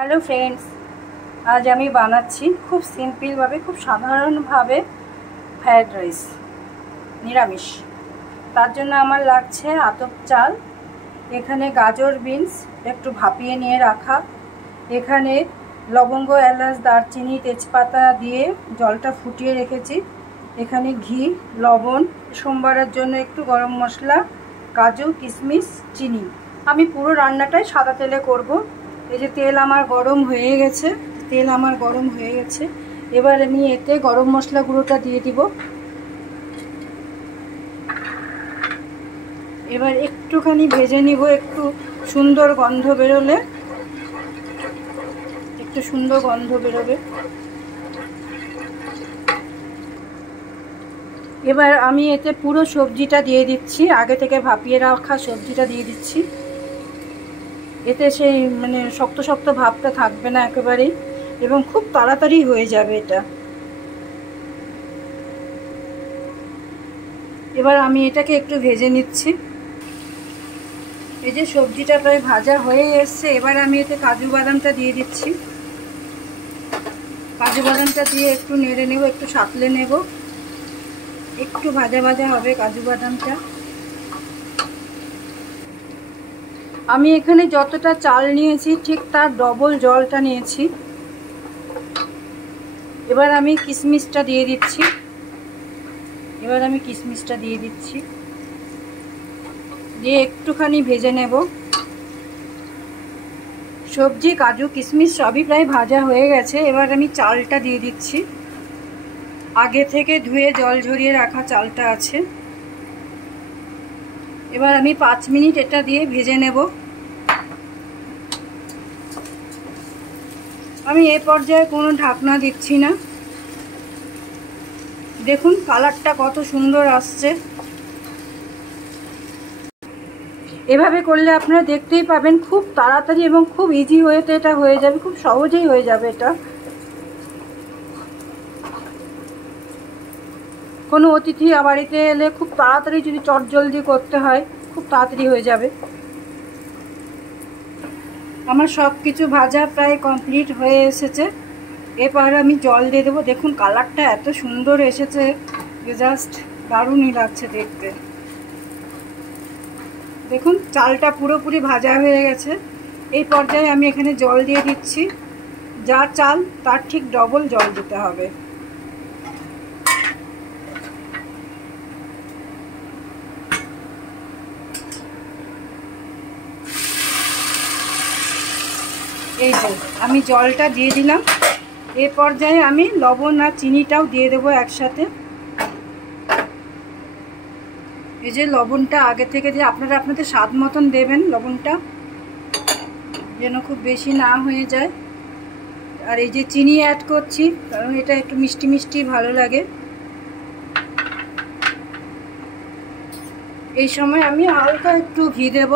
Hello friends, आज আমি বানাচ্ছি খুব সিম্পল ভাবে খুব সাধারণ ভাবে ফ্রাইড রাইস নিরামিষ। তার জন্য আমার লাগছে আতপ চাল, এখানে গাজর বিনস একটু ভাপিয়ে নিয়ে রাখা, এখানে লবঙ্গ এলাচ দারচিনি তেজপাতা দিয়ে জলটা ফুটিয়ে রেখেছি, এখানে ঘি লবণ সোমবারের জন্য একটু গরম মশলা কাজু কিশমিশ চিনি। আমি পুরো রান্নাটাই সাদা তেলে করব। এই যে তেল আমার গরম হয়ে গেছে, এবার আমি এতে গরম মশলা গুঁড়োটা দিয়ে দিব। এবার একটুখানি ভেজে নিব, একটু সুন্দর গন্ধ বেরোলে, বেরোবে। এবার আমি এতে পুরো সবজিটা দিয়ে দিচ্ছি, আগে থেকে ভাপিয়ে রাখা সবজিটা দিয়ে দিচ্ছি। এতে সেই শক্ত শক্ত ভাবটা থাকবে না একেবারেই, এবং খুব তাড়াতাড়ি হয়ে যাবে এটা। এবার আমি এটাকে একটু ভেজে নিচ্ছি। এই যে সবজিটা প্রায় ভাজা হয়ে এসছে, এবার আমি এতে কাজু বাদামটা দিয়ে দিচ্ছি। কাজু বাদামটা দিয়ে একটু নেড়ে নেব, একটু সাঁতলে নেব, একটু ভাজা ভাজা হবে কাজু বাদামটা। আমি এখানে যতটা চাল নিয়েছি ঠিক তার ডবল জলটা নিয়েছি। এবার আমি কিশমিশটা দিয়ে দিচ্ছি, দিয়ে একটুখানি ভেজে নেব। সবজি কাজু কিশমিশ সবই প্রায় ভাজা হয়ে গেছে। এবার আমি চালটা দিয়ে দিচ্ছি, আগে থেকে ধুয়ে জল ঝরিয়ে রাখা চালটা আছে। এবার আমি 5 মিনিট এটা দিয়ে ভেজে নেব। আমি এই পর্যায়ে কোনো ঢাকনা দিচ্ছি না। দেখুন কালারটা কত সুন্দর আসছে। এভাবে করলে আপনারা দেখতেই পাবেন খুব তাড়াতাড়ি এবং খুব ইজি ওয়েতে এটা হয়ে যাবে, খুব সহজেই হয়ে যাবে এটা। কোনো অতিথি বাড়িতে এলে খুব তাড়াতাড়ি যদি চটজলদি করতে হয়, খুব তাড়াতাড়ি হয়ে যাবে। আমার সব কিছু ভাজা প্রায় কমপ্লিট হয়ে এসেছে। এরপর আমি জল দিয়ে দেবো। দেখুন কালারটা এত সুন্দর এসেছে, জাস্ট দারুণই লাগছে দেখতে। দেখুন চালটা পুরোপুরি ভাজা হয়ে গেছে। এই পর্যায়ে আমি এখানে জল দিয়ে দিচ্ছি, যা চাল তার ঠিক ডবল জল দিতে হবে। এই যে আমি জলটা দিয়ে দিলাম। এই পর্যায়ে আমি লবণ আর চিনিটাও দিয়ে দেবো একসাথে। এই যে লবণটা আগে থেকে দিয়ে আপনারা আপনাদের স্বাদ মতন দেবেন, লবণটা যেন খুব বেশি না হয়ে যায়। আর এই যে চিনি অ্যাড করছি, কারণ এটা একটু মিষ্টি মিষ্টি ভালো লাগে। এই সময় আমি হালকা একটু ঘি দেব,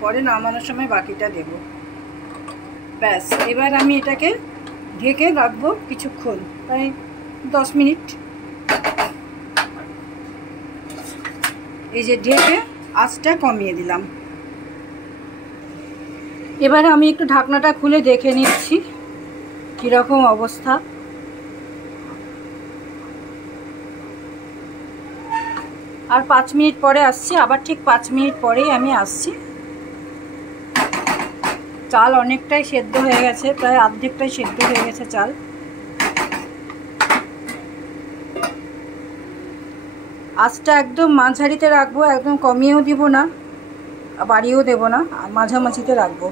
পরে নামানোর সময় বাকিটা দেব। ব্যাস, এবার আমি এটাকে ঢেকে রাখবো কিছুক্ষণ, প্রায় 10 মিনিট। এই যে ঢেকে আঁচটা কমিয়ে দিলাম। এবার আমি একটু ঢাকনাটা খুলে দেখে নিচ্ছি কীরকম অবস্থা। আর 5 মিনিট পরে আসছি, আবার ঠিক 5 মিনিট পরেই আমি আসছি। চাল অনেকটাই সেদ্ধ হয়ে গেছে, প্রায় অর্ধেকটাই সেদ্ধ হয়ে গেছে চাল। আঁচটা একদম মাঝারিতে রাখবো, একদম কমিয়েও দিব না বাড়িয়েও দেব না, মাঝামাঝিতে রাখবো।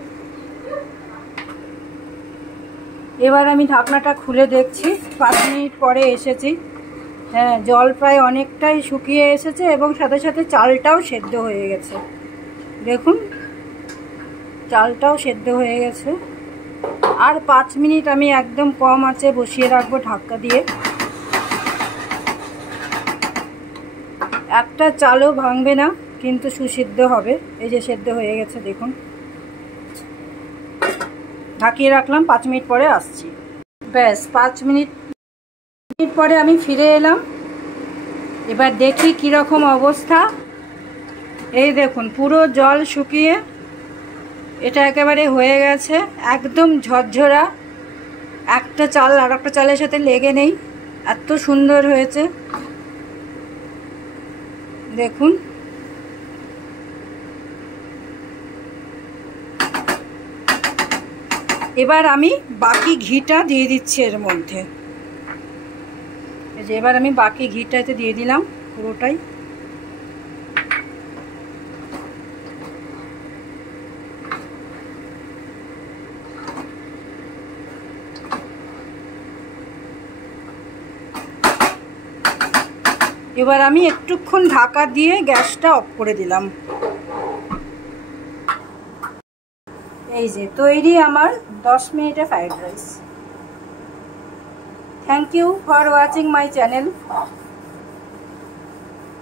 এবার আমি ঢাকনাটা খুলে দেখছি, 5 মিনিট পরে এসেছি। হ্যাঁ, জল প্রায় অনেকটাই শুকিয়ে এসেছে এবং সাথে সাথে চালটাও সেদ্ধ হয়ে গেছে। দেখুন চালটাও সেদ্ধ হয়ে গেছে। আর 5 মিনিট আমি একদম কম আঁচে বসিয়ে রাখবো ঢাকা দিয়ে। একটা চালও ভাঙবে না, কিন্তু সুসিদ্ধ হবে। এই যে সেদ্ধ হয়ে গেছে দেখুন। ঢাকিয়ে রাখলাম, 5 মিনিট পরে আসছি। ব্যাস 5 মিনিট পরে আমি ফিরে এলাম। এবার দেখি কীরকম অবস্থা। এই দেখুন পুরো জল শুকিয়ে এটা একেবারে হয়ে গেছে, একদম ঝরঝরা, একটা চাল আর একটা চালের সাথে লেগে নেই, এত সুন্দর হয়েছে দেখুন। এবার আমি বাকি ঘিটা দিয়ে দিচ্ছি এর মধ্যে। এই যে এবার আমি বাকি ঘিটা এতে দিয়ে দিলাম পুরোটাই। এবার আমি একটুক্ষণ ঢাকা দিয়ে গ্যাসটা অফ করে দিলাম। এই যে তৈরি আমার 10 মিনিটে fried rice. Thank you for watching my channel.